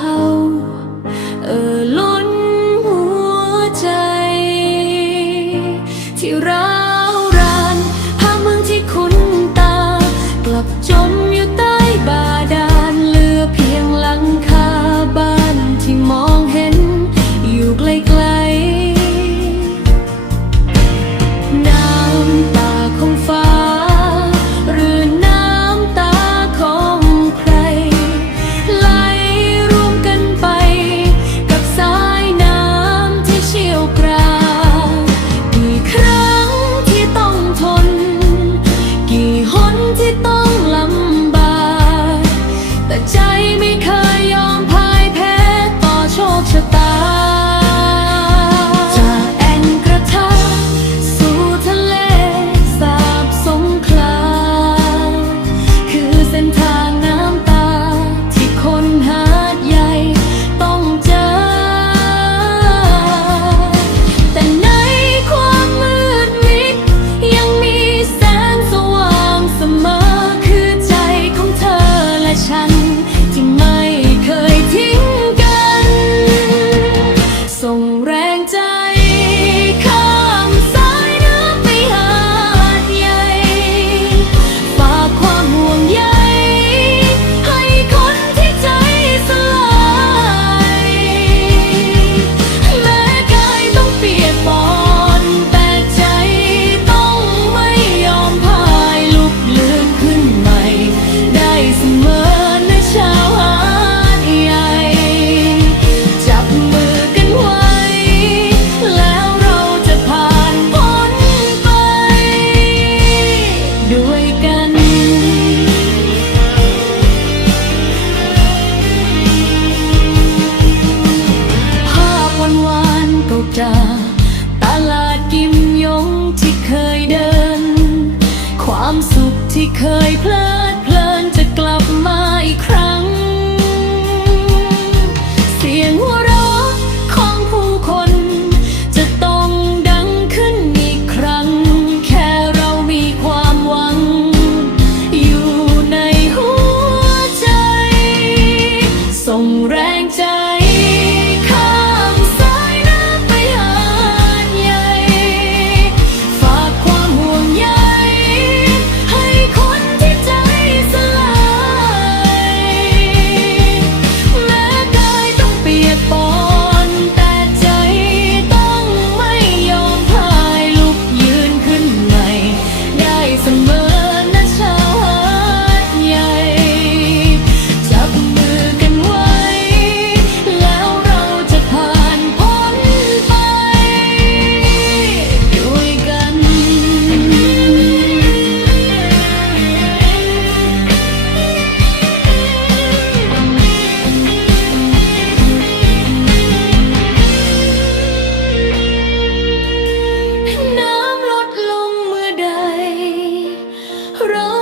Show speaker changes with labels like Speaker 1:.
Speaker 1: เผาอล้นหัวใจ ที่ร้าวรานภาเมืองที่คุ้นตากลับจ จา ตลาดกิมยงที่เคยเดิน ความสุขที่เคยเพลิน